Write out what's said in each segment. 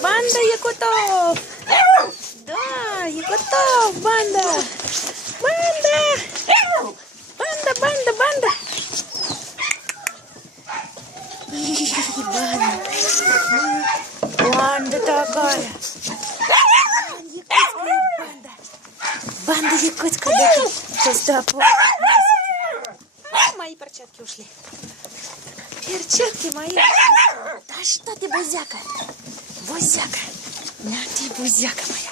Банда якутов! Да, якутов, банда! Банда! Банда! Банда такая! Банда якутская, да ты что, мои перчатки ушли. Перчатки мои. Да что ты, бузяка? Бузяка. На ты, бузяка моя.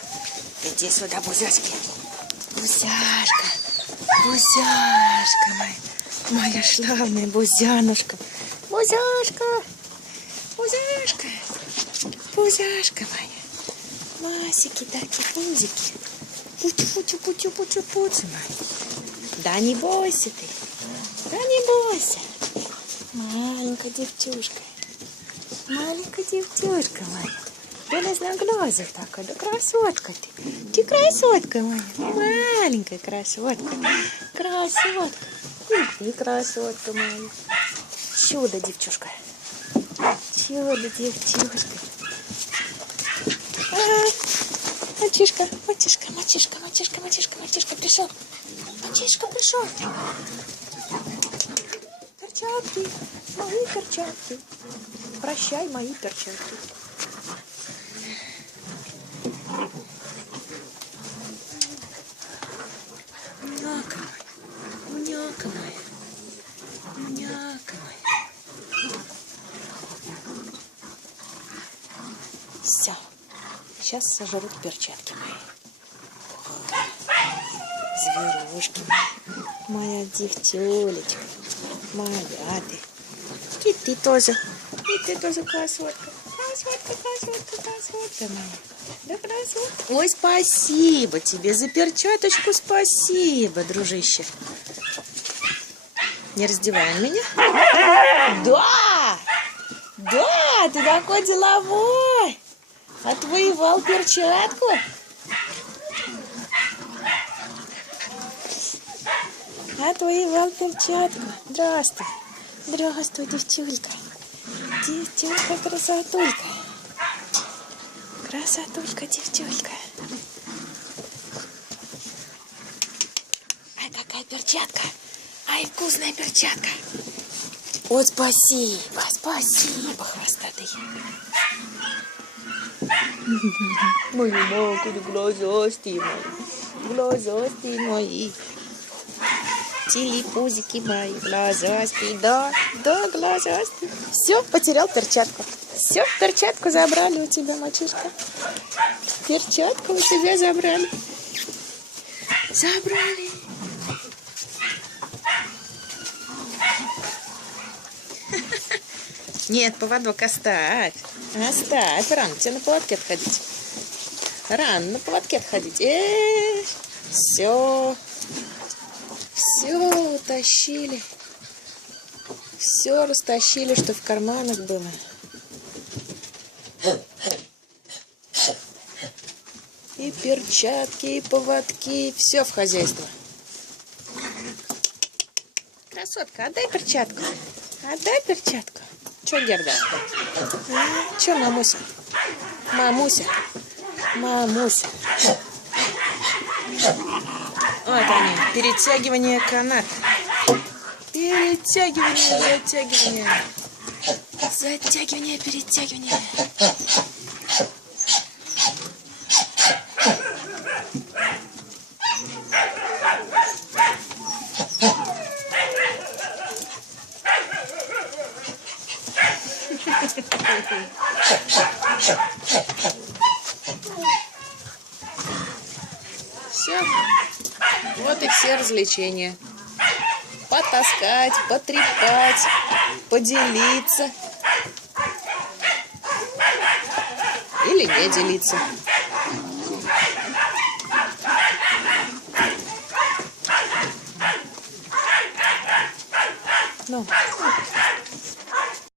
Иди сюда, бузячки. Бузяшка. Бузяшка моя. Моя славная бузянушка. Бузяшка. Бузяшка. Бузяшка моя. Масики такие, пузики. Пучу моя. Да не бойся ты. Да не бойся. Маленькая девчушка. Маленькая девчушка моя. Белозноглазая такая, да красотка ты. Ты красотка моя. Маленькая красотка. Красотка. И красотка моя. Чудо, девчушка. Чудо, девчушка. Мальчишка пришел. Мальчишка пришел. Перчатки, мои перчатки. Прощай, мои перчатки. Мняка моя. Все. Сейчас сожрут перчатки мои. Зверушки мои. Моя девчулечка. Моя ты. И ты тоже. Красотка. Красотка моя. Да, красотка. Ой, спасибо тебе за перчаточку. Спасибо, дружище. Не раздевай меня. Да, ты такой деловой. Отвоевал перчатку. Отвоевал перчатку. Здравствуй, девчулька. Девчулька, красотулька. Красотулька, девчулька. Ай, какая перчатка. Ай, вкусная перчатка. Вот спасибо, хвостатый. Мои маленькие глазастые мои. Телепузики мои, глазастые, да, глазастые. Все, потерял перчатку. Все, перчатку забрали у тебя, мальчишка. Перчатку у тебя забрали. Нет, поводок оставь. Рано тебе на поводке отходить. Все утащили. Все растащили, что в карманах было. И перчатки, и поводки, все в хозяйство. Красотка, отдай перчатку. Че, Герда? Че, мамуся? Вот они, перетягивание каната. Затягивание. Все. Вот и все развлечения. Потаскать, потрепать, поделиться. Или не делиться. Ну.